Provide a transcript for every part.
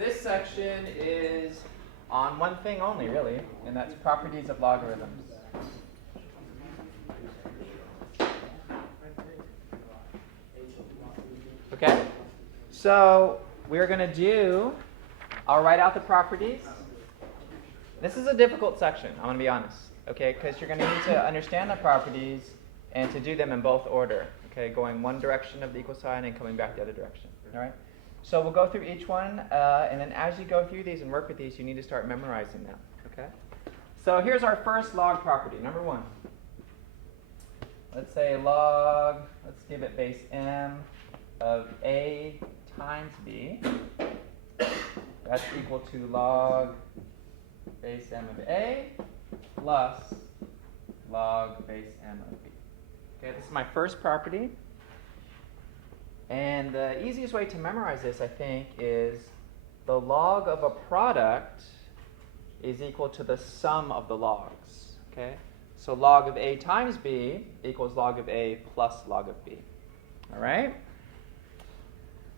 This section is on one thing only, really, and that's properties of logarithms. Okay? So we're going to do, I'll write out the properties. This is a difficult section, I'm going to be honest, okay, because you're going to need to understand the properties and to do them in both order, okay, going one direction of the equal sign and coming back the other direction, all right? So we'll go through each one, and then as you go through these and work with these, you need to start memorizing them, okay? So here's our first log property, number 1. Let's say log, let's give it base m of a times b. That's equal to log base m of a plus log base m of b. Okay, this is my first property. And the easiest way to memorize this, I think, is the log of a product is equal to the sum of the logs. Okay? So log of a times b equals log of a plus log of b. All right?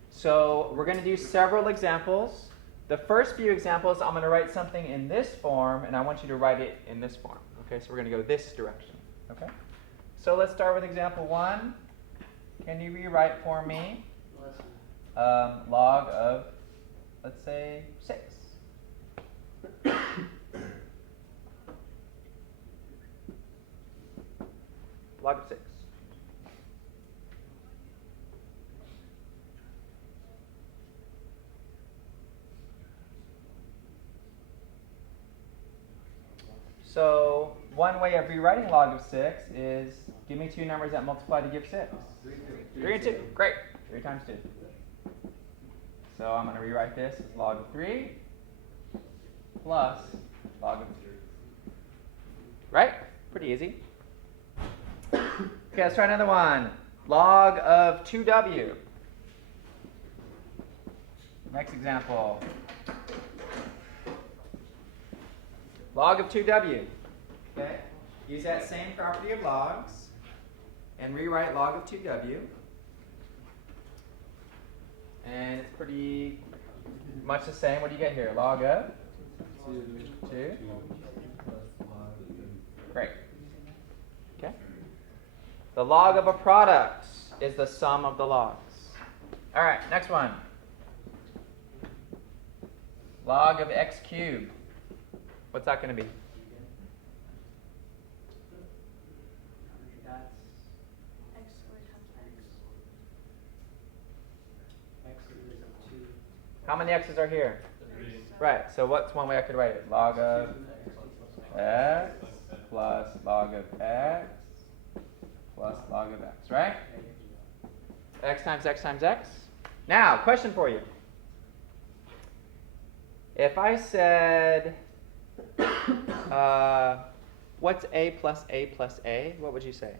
So we're going to do several examples. The first few examples, I'm going to write something in this form, and I want you to write it in this form. Okay, so we're going to go this direction. Okay? So let's start with example 1. Can you rewrite for me log of, let's say, 6? Log of 6. So one way of rewriting log of 6 is give me two numbers that multiply to give 6. 3 and 2. Great. 3 times 2. So I'm going to rewrite this as log of 3 plus log of 2. Right? Pretty easy. Okay, let's try another one. Log of 2w. Next example. Log of 2w. Okay? Use that same property of logs and rewrite log of 2w. And it's pretty much the same. What do you get here? Log of 2. Great. Okay? The log of a product is the sum of the logs. All right, next one. Log of x cubed. What's that going to be? That's x squared times x. X is 2. How many x's are here? 3. Right, so what's one way I could write it? Log of x plus log of x plus log of x, right? X times x times x. Now, question for you. If I said, what's a plus a plus a? What would you say?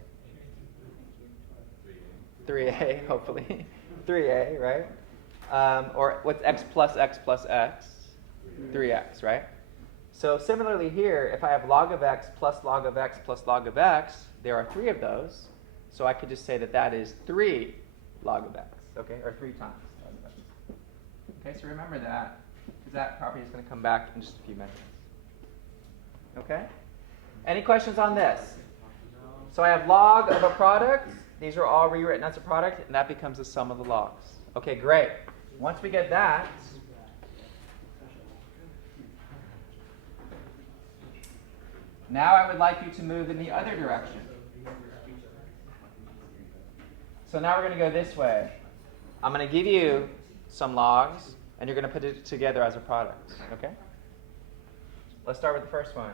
3a, hopefully. 3a, right? Or what's x plus x plus x? 3x, right? So similarly here, if I have log of x plus log of x plus log of x, there are 3 of those. So I could just say that that is 3 log of x, okay? Or 3 times log of x. Okay, so remember that, because that property is going to come back in just a few minutes. Okay? Any questions on this? So I have log of a product. These are all rewritten as a product, and that becomes the sum of the logs. Okay, great. Once we get that, now I would like you to move in the other direction. So now we're going to go this way. I'm going to give you some logs, and you're going to put it together as a product. Okay? Let's start with the first one.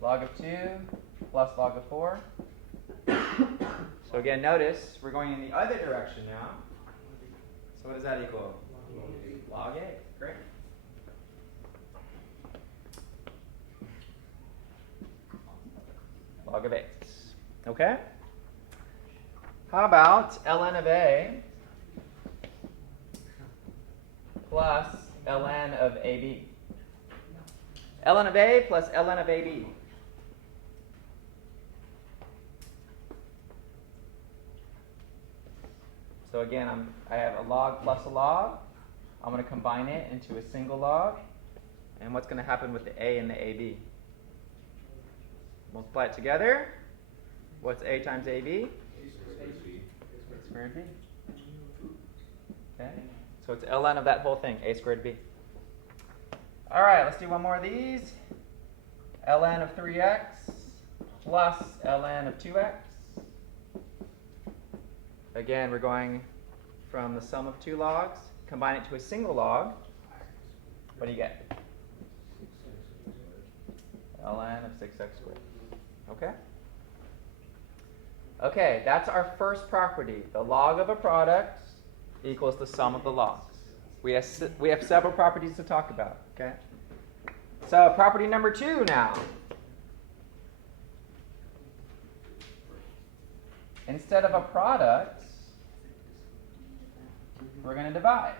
Log of 2 plus log of 4. So again, notice we're going in the other direction now. So what does that equal? Log 8. Great. Log of 8. Okay? How about ln of a plus ln of ab? ln of a plus ln of ab. So again, I have a log plus a log. I'm going to combine it into a single log. And what's going to happen with the a and the ab? Multiply it together. What's a times ab? A squared b. Okay, so it's ln of that whole thing, a squared b. All right, let's do one more of these. ln of 3x plus ln of 2x. Again, we're going from the sum of two logs, combine it to a single log. What do you get? ln of 6x squared. Okay? Okay, that's our first property. The log of a product equals the sum of the logs. We have several properties to talk about. Okay? So property number 2 now. Instead of a product, we're going to divide.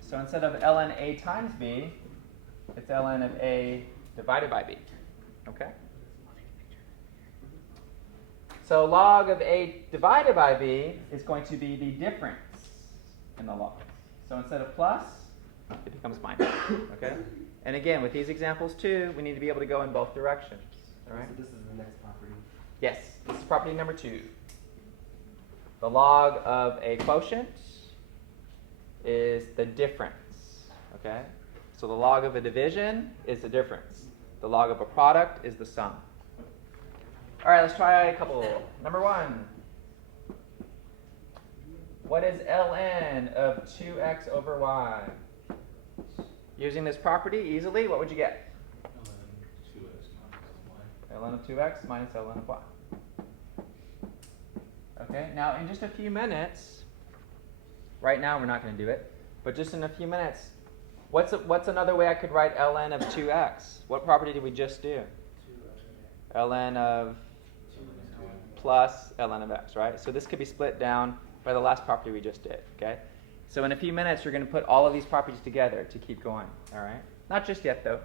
So instead of ln a times b, it's ln of a divided by b. Okay? So log of a divided by b is going to be the difference in the logs. So instead of plus, it becomes minus. Okay? And again, with these examples too, we need to be able to go in both directions. All right? So this is the next property. Yes, this is property number 2. The log of a quotient is the difference. Okay? So the log of a division is the difference. The log of a product is the sum. All right, let's try a couple. Number 1. What is ln of 2x over y? Using this property easily, what would you get? ln of 2x minus ln of y. Okay, now in just a few minutes, right now we're not going to do it, but just in a few minutes, what's another way I could write ln of 2x? What property did we just do? ln of plus ln of x, right? So this could be split down by the last property we just did, okay? So in a few minutes, you're going to put all of these properties together to keep going, all right? Not just yet, though.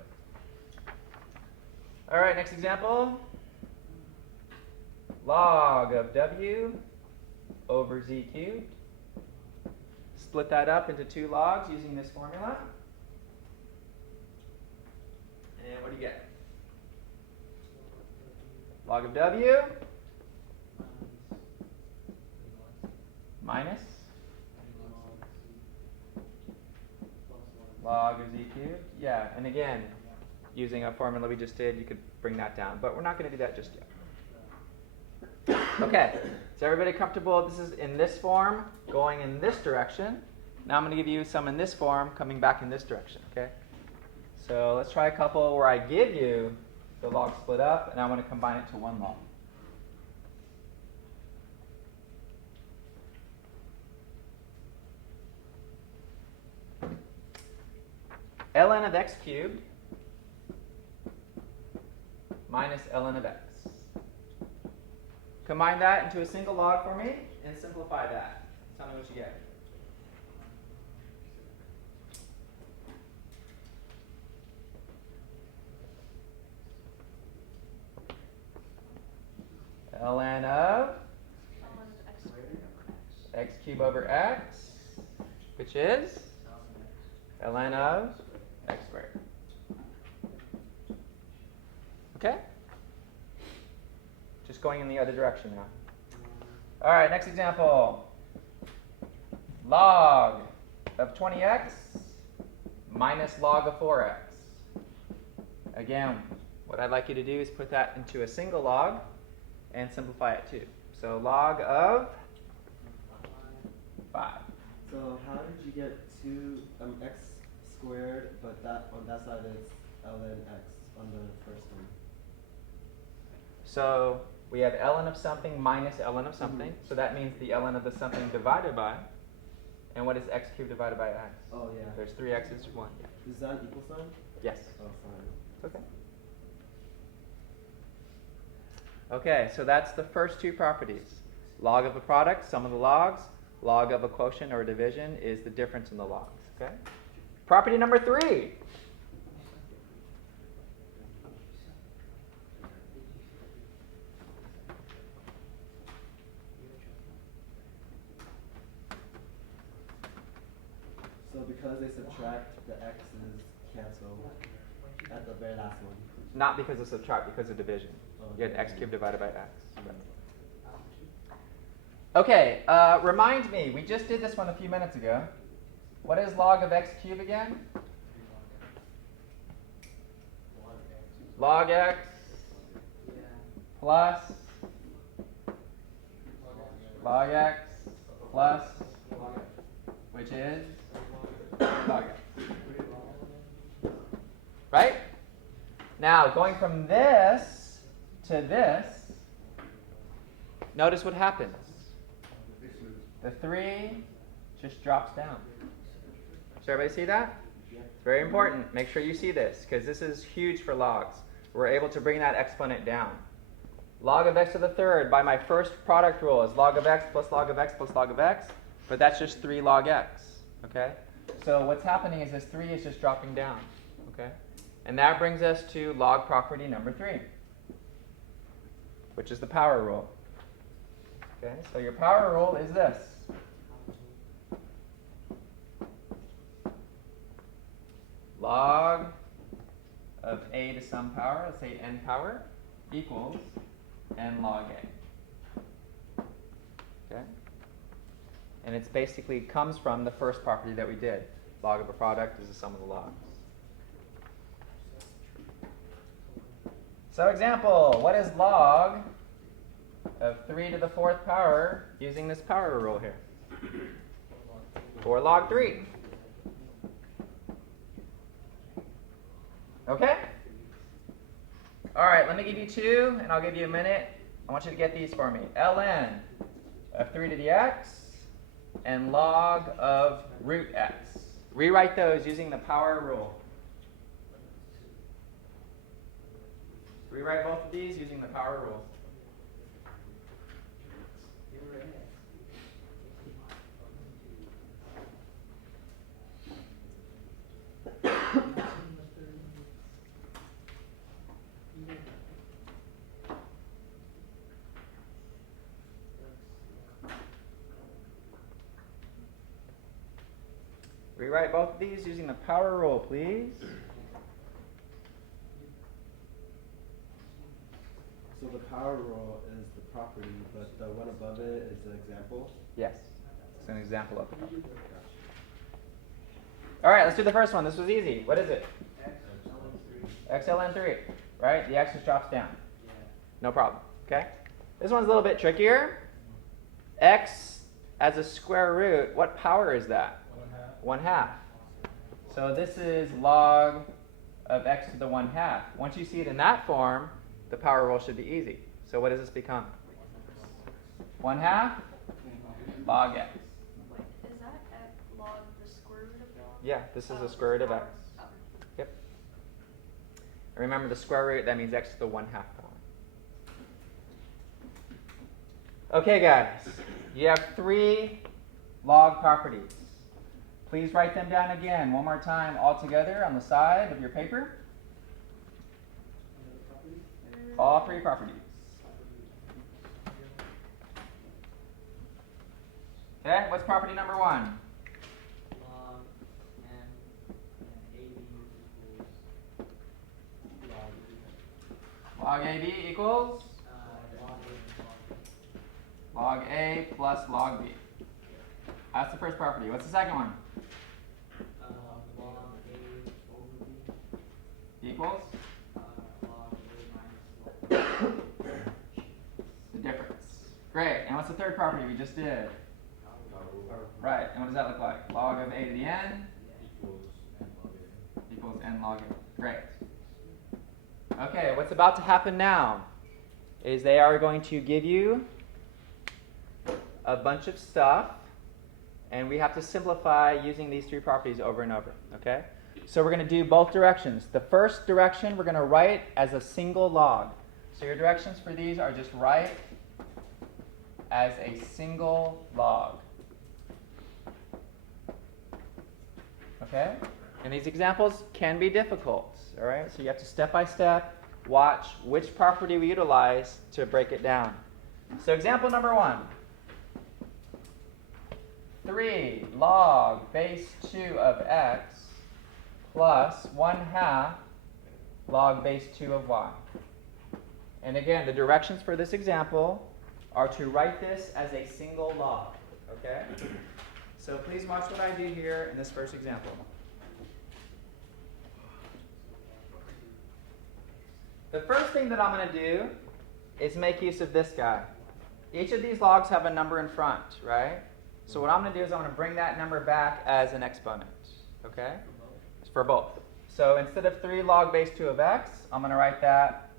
All right, next example. Log of w over z cubed. Split that up into 2 logs using this formula. And what do you get? Log of w minus log of z cubed. Yeah, and again, using a formula we just did, you could bring that down. But we're not going to do that just yet. Okay, so everybody comfortable? This is in this form, going in this direction. Now I'm going to give you some in this form, coming back in this direction. Okay. So let's try a couple where I give you the log split up, and I want to combine it to one log. ln of x cubed minus ln of x. Combine that into a single log for me and simplify that. Tell me what you get. ln of x cubed over x, which is ln of x squared. Okay? Just going in the other direction now. All right, next example. Log of 20x minus log of 4x. Again, what I'd like you to do is put that into a single log and simplify it too. So log of 5. So how did you get 2 x squared, but that on that side is ln x on the first one? So we have ln of something minus ln of something. So that means the ln of the something divided by. And what is x cubed divided by x? Oh yeah. There's 3 x's, 1. Yeah. Is that an equal sign? Yes. Oh, fine. It's okay. Okay, so that's the first 2 properties. Log of a product, sum of the logs. Log of a quotient or a division is the difference in the logs. Okay. Property number 3. because they subtract, the x's cancel at the very last one. Not because of subtract, because of division. You had x cubed divided by x. Okay, remind me, we just did this one a few minutes ago. What is log of x cubed again? Log x plus log x plus, which is log x. Right? Now, going from this to this, notice what happens. The 3 just drops down. Does everybody see that? It's very important. Make sure you see this, because this is huge for logs. We're able to bring that exponent down. Log of x to the third by my first product rule is log of x plus log of x plus log of x, but that's just 3 log x. Okay? So what's happening is this 3 is just dropping down. Okay? And that brings us to log property number 3, which is the power rule. Okay? So your power rule is this. Log of a to some power, let's say n power, equals n log a. Okay? And it's basically comes from the first property that we did. Log of a product is the sum of the logs. So example, what is log of 3 to the 4th power using this power rule here? 4 log 3. Okay? All right, let me give you 2, and I'll give you a minute. I want you to get these for me. ln of 3 to the x and log of root x. Rewrite those using the power rule. Rewrite both of these using the power rule. Rewrite both of these using the power rule, please. So the power rule is the property, but the one above it is the example? Yes, it's an example of it. All right, let's do the first one. This was easy. What is it? X ln 3. Right? The x just drops down. No problem. Okay? This one's a little bit trickier. X as a square root, what power is that? 1/2. So this is log of x to the 1/2. Once you see it in that form, the power rule should be easy. So what does this become? 1/2 log x. Wait, is that log the square root of log? Yeah, this is the square root of x. Oh. Yep. And remember the square root, that means x to the 1/2 power. Okay, guys. You have 3 log properties. Please write them down again one more time all together on the side of your paper. All 3 properties. Okay, what's property number 1? Log n and AB equals Log AB equals log A log A plus log B. That's the first property. What's the second one? log A over B Equals log A minus log B. the difference. Great. And what's the third property we just did? Right. And what does that look like? Log of A to the n equals n log A. Great. Okay, what's about to happen now is they are going to give you a bunch of stuff, and we have to simplify using these 3 properties over and over. Okay? So we're going to do both directions. The first direction we're going to write as a single log. So your directions for these are just write as a single log. Okay? And these examples can be difficult. All right? So you have to step by step watch which property we utilize to break it down. So example number 1. 3 log base 2 of x plus 1/2 log base 2 of y. And again, the directions for this example are to write this as a single log, okay? So please watch what I do here in this first example. The first thing that I'm going to do is make use of this guy. Each of these logs have a number in front, right? So what I'm going to do is I'm going to bring that number back as an exponent, okay? It's for both. So instead of 3 log base 2 of x, I'm going to write that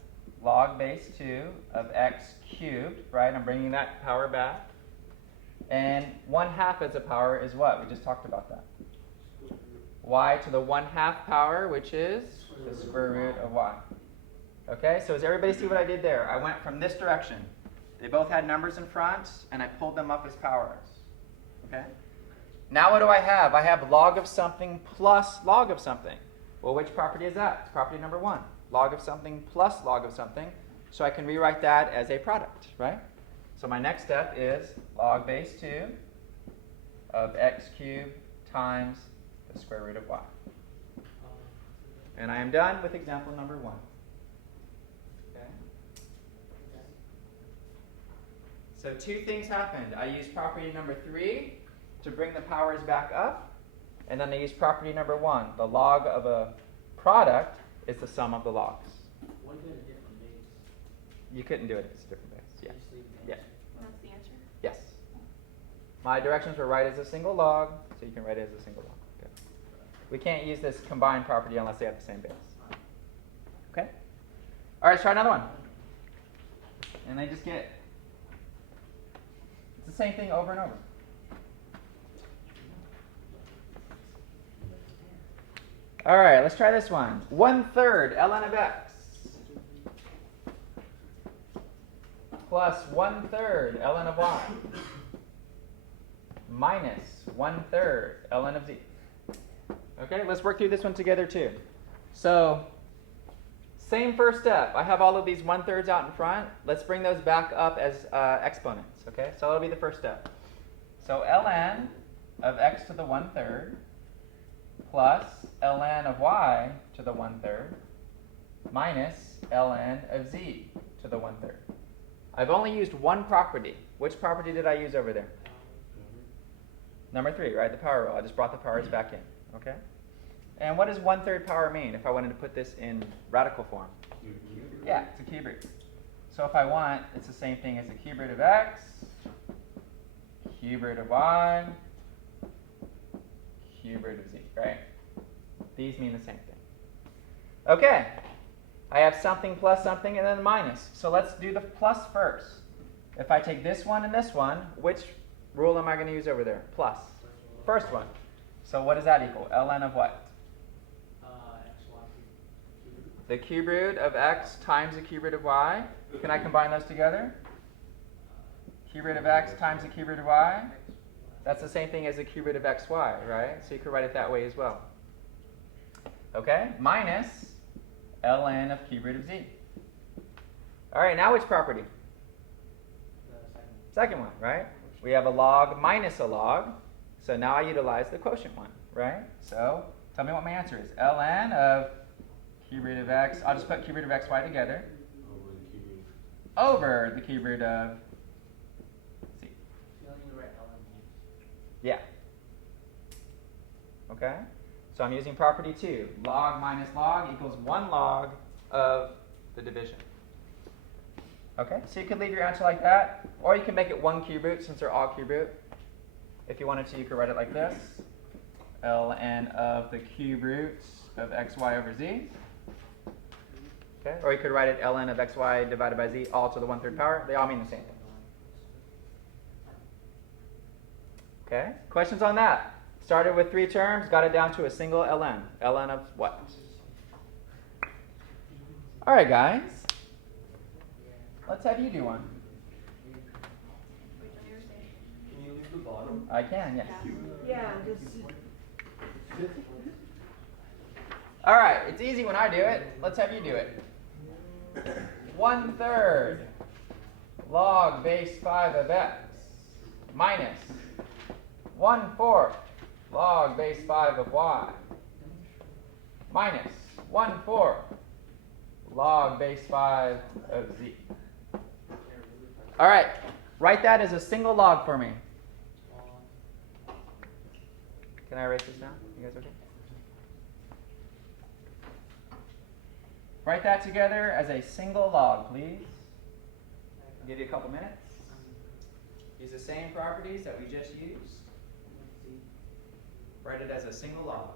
log base 2 of x cubed, right? I'm bringing that power back. And 1/2 as a power is what? We just talked about that. Y to the 1/2 power, which is the square root of y. Okay, so does everybody see what I did there? I went from this direction. They both had numbers in front, and I pulled them up as powers. Okay? Now what do I have? I have log of something plus log of something. Well, which property is that? It's property number 1. Log of something plus log of something. So I can rewrite that as a product, right? So my next step is log base 2 of x cubed times the square root of y. And I am done with example number 1. Okay? So 2 things happened. I used property number 3 to bring the powers back up. And then I used property number 1. The log of a product is the sum of the logs. What if you had a different base? You couldn't do it if it's a different base. Yeah. Just leave the Yeah. answer. That's the answer. Yes. My directions were write as a single log, so you can write it as a single log. Okay. We can't use this combined property unless they have the same base. Okay? All right, let's try another one. And they just get, it's the same thing over and over. All right, let's try this one. 1/3 ln of x plus 1/3 ln of y minus 1/3 ln of z. Okay, let's work through this one together too. So, same first step. I have all of these 1/3s out in front. Let's bring those back up as exponents. Okay, so that'll be the first step. So ln of x to the 1/3 plus ln of y to the 1/3 minus ln of z to the 1/3. I've only used one property. Which property did I use over there? Number 3, right? The power rule. I just brought the powers back in. Okay? And what does 1/3 power mean if I wanted to put this in radical form? Yeah, it's a cube root. So if I want, it's the same thing as a cube root of x, cube root of y, cube root of z, right? These mean the same thing. Okay. I have something plus something and then minus. So let's do the plus first. If I take this one and this one, which rule am I going to use over there? Plus. First one. So what does that equal? ln of what? XY cubed. The cube root of x times the cube root of y. Can I combine those together? Cube root of x times the cube root of y. That's the same thing as the cube root of xy, right? So you could write it that way as well. Okay? Minus ln of cube root of z. All right, now which property? The second. Second one, right? We have a log minus a log. So now I utilize the quotient one, right? So tell me what my answer is. ln of cube root of x. I'll just put cube root of xy together. Over the cube root of z. You only need to write ln. Yeah. Okay? So I'm using property 2. Log minus log equals 1 log of the division. Okay? So you could leave your answer like that. Or you can make it 1 cube root since they're all cube root. If you wanted to, you could write it like this. ln of the cube root of xy over z. Okay? Or you could write it ln of xy divided by z all to the 1/3 power. They all mean the same thing. Okay? Questions on that? Started with 3 terms, got it down to a single ln. ln of what? All right, guys. Let's have you do one. Wait till yours day. Can you leave the bottom? I can, yes. Yeah, just. All right, it's easy when I do it. Let's have you do it. 1/3 log base 5 of x minus 1/4 log base 5 of y minus 1/4 log base 5 of z. All right, write that as a single log for me. Can I erase this now? You guys okay? Write that together as a single log, please. I'll give you a couple minutes. Use the same properties that we just used. Write it as a single log.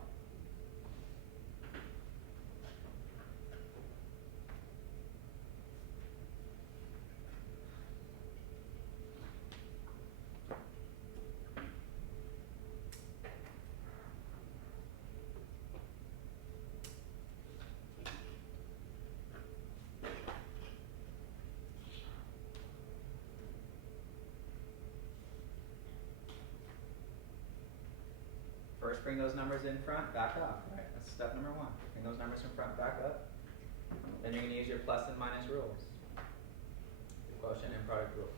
First, bring those numbers in front, back up, right? That's step number 1. Bring those numbers from front, back up. Then you're going to use your plus and minus rules. The quotient and product rules.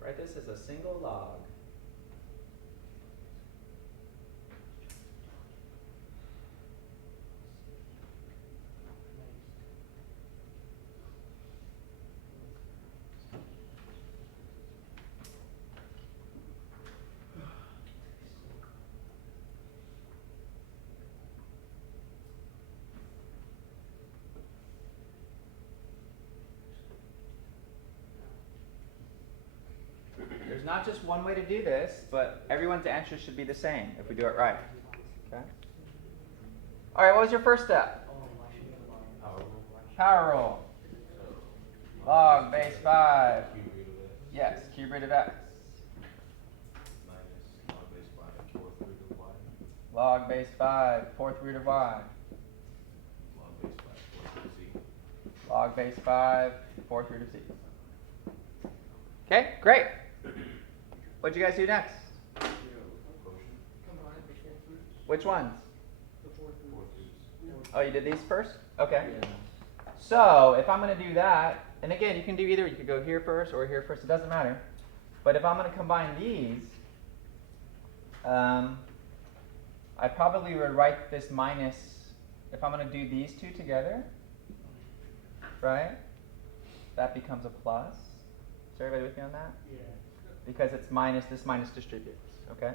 Write this as a single log. There's not just one way to do this, but everyone's answer should be the same if we do it right. Okay? All right, what was your first step? Power rule. Log base 5. Yes, cube root of x. Log base 5, fourth root of y. Log base 5, fourth root of z. Okay, great. What'd you guys do next? Combine the fourth roots. Which ones? The fourth roots. Oh, you did these first? Okay. So if I'm going to do that, and again, you can do either. You could go here first or here first. It doesn't matter. But if I'm going to combine these, I probably would write this minus. If I'm going to do these two together, right? That becomes a plus. Is everybody with me on that? Yeah. Because it's minus, this minus distributes, okay?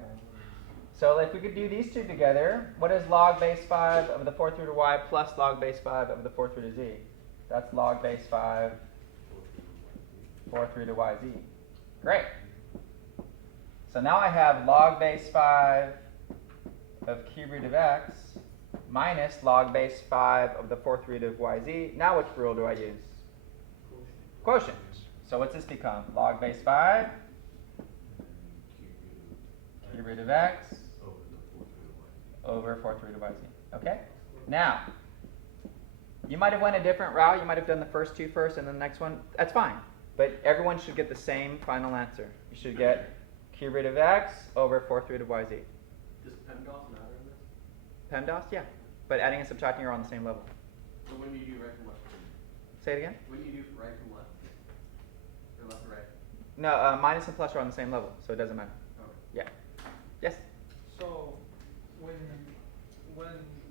So if we could do these two together, what is log base 5 of the fourth root of y plus log base 5 of the fourth root of z? That's log base 5 fourth root of yz. Great. So now I have log base 5 of cube root of x minus log base 5 of the fourth root of yz. Now which rule do I use? Quotient. So what's this become? Log base 5 cube root of x over fourth root of yz. Okay? Now, you might have went a different route. You might have done the first two first and then the next one. That's fine. But everyone should get the same final answer. You should get cube root of x over fourth root of yz. Does PEMDAS matter in this? PEMDAS? Yeah. But adding and subtracting are on the same level. So when do you do right from left? Say it again? When do you do right from left? Or left to right? No, minus and plus are on the same level, so it doesn't matter. Okay. Yeah. Yes? So when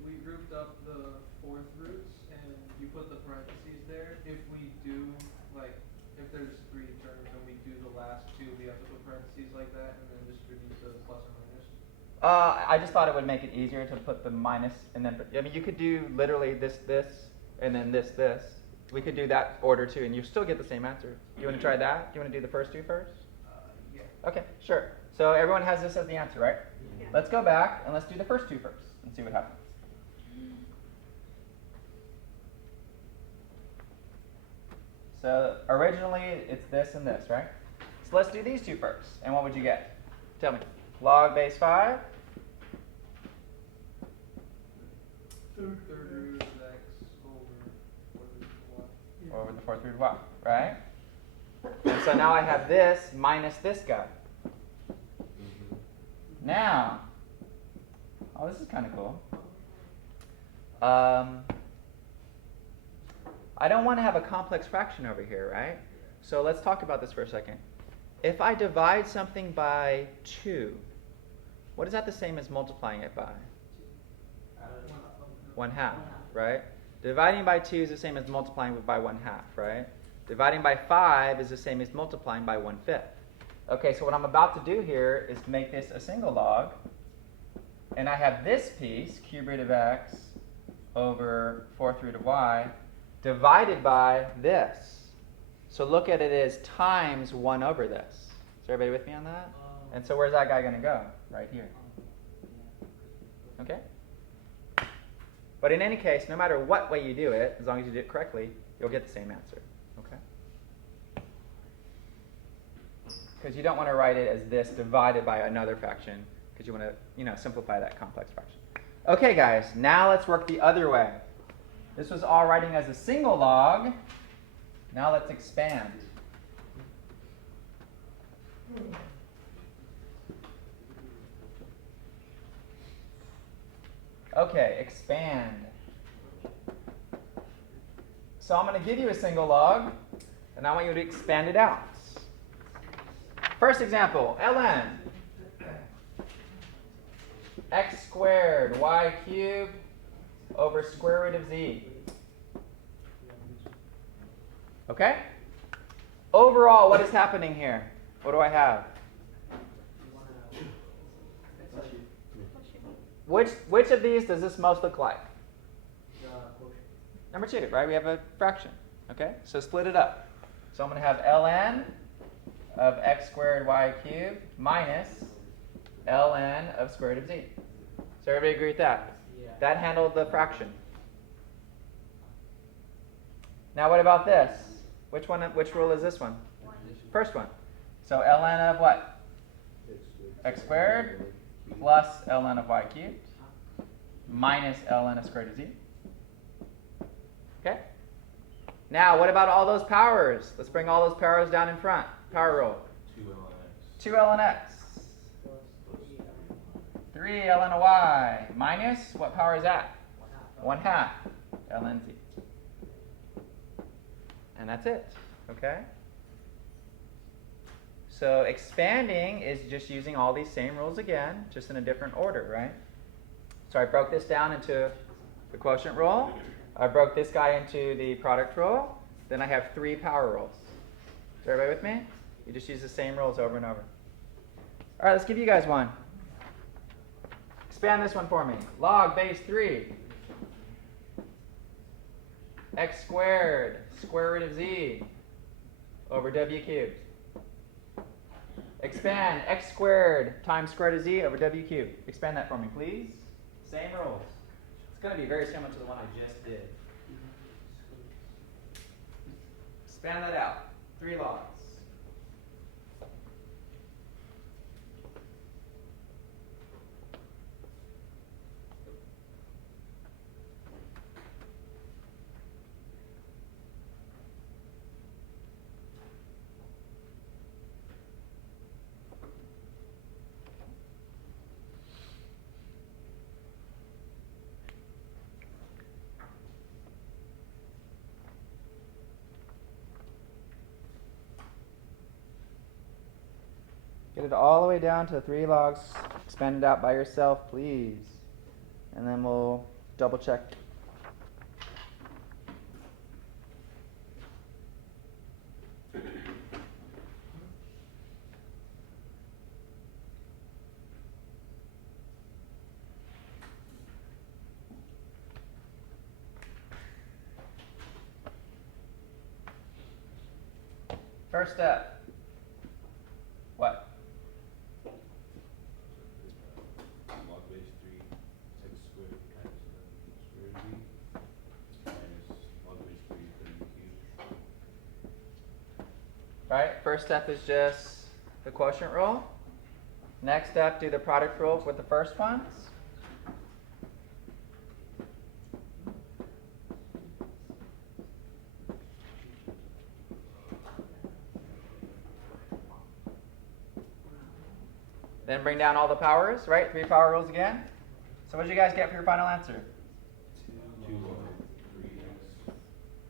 we grouped up the fourth roots and you put the parentheses there, if we do like if there's 3 terms and we do the last 2, we have to put parentheses like that and then distribute the plus or minus. I just thought it would make it easier to put the minus and then. I mean, you could do literally this, and then this. We could do that order too, and you still get the same answer. You want to try that? Do you want to do the first two first? Yeah. Okay, sure. So everyone has this as the answer, right? Yeah. Let's go back and let's do the first two first and see what happens. So originally it's this and this, right? So let's do these two first. And what would you get? Tell me. Log base 5 third root of x over 4th root of y. over the 4th root of y, right? And so now I have this minus this guy. Now, oh, this is kind of cool. I don't want to have a complex fraction over here, right? So let's talk about this for a second. If I divide something by 2, what is that the same as multiplying it by? 1/2, right? Dividing by 2 is the same as multiplying by 1/2, right? Dividing by 5 is the same as multiplying by 1/5. Okay, so what I'm about to do here is make this a single log. And I have this piece, cube root of x over 4th root of y, divided by this. So look at it as times 1 over this. Is everybody with me on that? And so where's that guy going to go? Right here. Okay? But in any case, no matter what way you do it, as long as you do it correctly, you'll get the same answer. Okay? Because you don't want to write it as this divided by another fraction, because you want to, simplify that complex fraction. Okay, guys, now let's work the other way. This was all writing as a single log. Now let's expand. Okay, expand. So I'm going to give you a single log, and I want you to expand it out. First example, ln x squared y cubed over square root of z. Okay? Overall, what is happening here? What do I have? Which of these does this most look like? Number 2, right? We have a fraction. Okay? So split it up. So I'm going to have ln of x squared y cubed minus ln of square root of z. So everybody agree with that? Yeah. That handled the fraction. Now what about this? Which rule is this one? First one. So ln of what? X squared plus ln of y cubed minus ln of square root of z. Okay? Now what about all those powers? Let's bring all those powers down in front. Power rule. 2 ln x. 3 ln of y minus, what power is that? 1/2 ln z. And that's it. Okay? So expanding is just using all these same rules again, just in a different order, right? So I broke this down into the quotient rule. I broke this guy into the product rule. Then I have 3 power rules. Is everybody with me? You just use the same rules over and over. All right, let's give you guys one. Expand this one for me. Log base 3. X squared square root of z over w cubed. Expand x squared times square root of z over w cubed. Expand that for me, please. Same rules. It's going to be very similar to the one I just did. Expand that out. 3 logs. Get it all the way down to 3 logs. Expand it out by yourself, please. And then we'll double check. First step. What? Log base 3 x squared times square root of z minus log base 3 w cubed. Right? First step is just the quotient rule. Next step, do the product rule with the first ones. Then bring down all the powers, right? 3 power rules again. So what did you guys get for your final answer? 2 log 3x plus half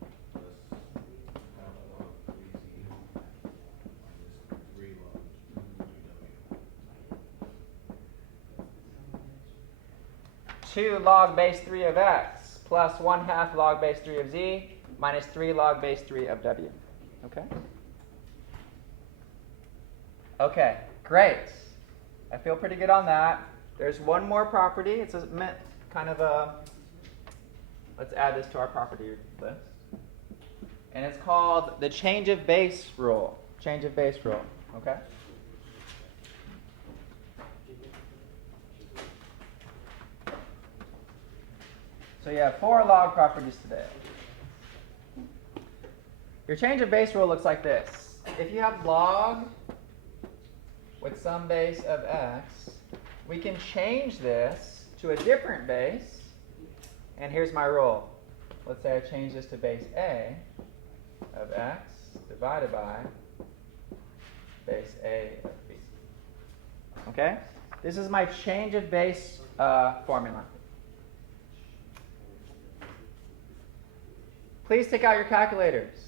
log 3z minus 3 log 3w. 2 log base 3 of x plus 1/2 log base 3 of z minus 3 log base 3 of w. Okay? Okay, great. I feel pretty good on that. There's one more property. It's kind of a, let's add this to our property list. And it's called the change of base rule. Change of base rule, okay? So you have 4 log properties today. Your change of base rule looks like this. If you have log with some base of x, we can change this to a different base. And here's my rule. Let's say I change this to base a of x divided by base a of b. Okay? This is my change of base formula. Please take out your calculators.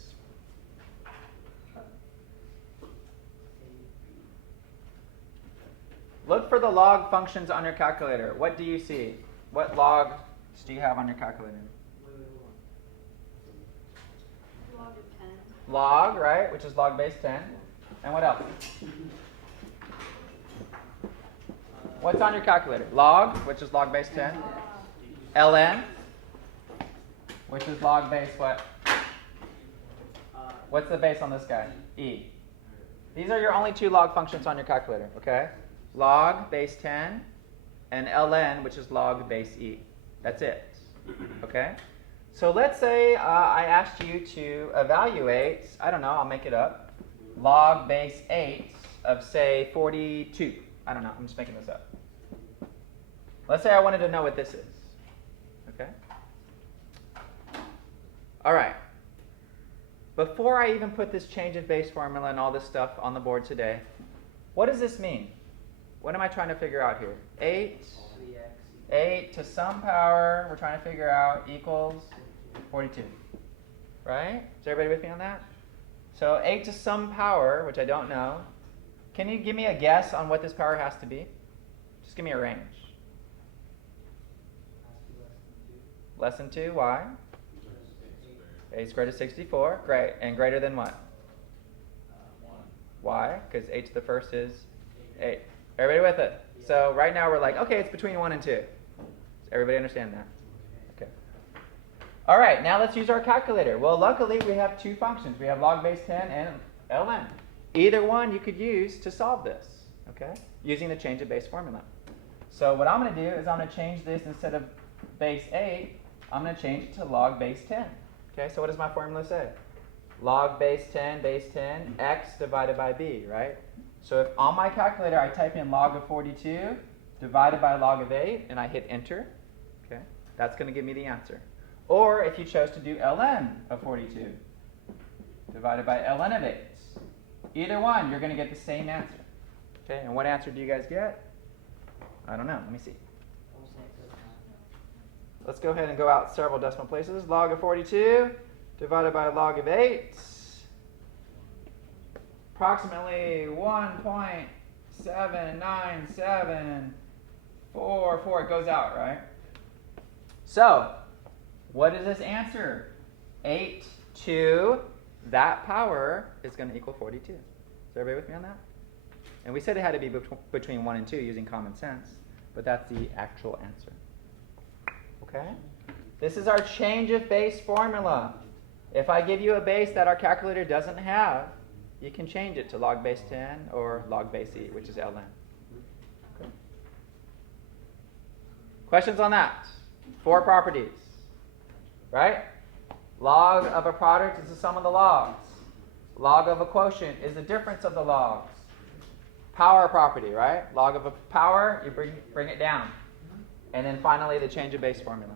Look for the log functions on your calculator. What do you see? What logs do you have on your calculator? Log of 10. Log, right, which is log base 10. And what else? What's on your calculator? Log, which is log base 10. ln, which is log base what? What's the base on this guy? E. These are your only 2 log functions on your calculator, okay? Log base 10 and ln, which is log base e. That's it, okay? So let's say I asked you to evaluate, I don't know, I'll make it up, log base 8 of, say, 42. I don't know, I'm just making this up. Let's say I wanted to know what this is, okay? All right. Before I even put this change of base formula and all this stuff on the board today, what does this mean? What am I trying to figure out here? 8 to some power, we're trying to figure out, equals 42. Right? Is everybody with me on that? So 8 to some power, which I don't know. Can you give me a guess on what this power has to be? Just give me a range. Less than 2, why? A squared is 64. Great. And greater than what? 1. Why? Because 8 to the first is 8. Everybody with it? So right now we're like, okay, it's between 1 and 2. Does everybody understand that? Okay. All right, now let's use our calculator. Well, luckily we have 2 functions. We have log base 10 and ln. Either one you could use to solve this, okay, using the change of base formula. So what I'm going to do is I'm going to change this instead of base 8, I'm going to change it to log base 10. Okay, so what does my formula say? Log base 10, x divided by b, right? So if on my calculator I type in log of 42 divided by log of 8 and I hit enter, okay, that's going to give me the answer. Or if you chose to do ln of 42 divided by ln of 8, either one, you're going to get the same answer. Okay, and what answer do you guys get? I don't know. Let me see. Let's go ahead and go out several decimal places. Log of 42 divided by log of 8. Approximately 1.7974. It goes out, right? So, what is this answer? 8 to that power is going to equal 42. Is everybody with me on that? And we said it had to be between 1 and 2 using common sense, but that's the actual answer. Okay? This is our change of base formula. If I give you a base that our calculator doesn't have, you can change it to log base 10 or log base e, which is ln. Okay. Questions on that? 4 properties. Right? Log of a product is the sum of the logs. Log of a quotient is the difference of the logs. Power property, right? Log of a power, you bring it down. And then finally, the change of base formula.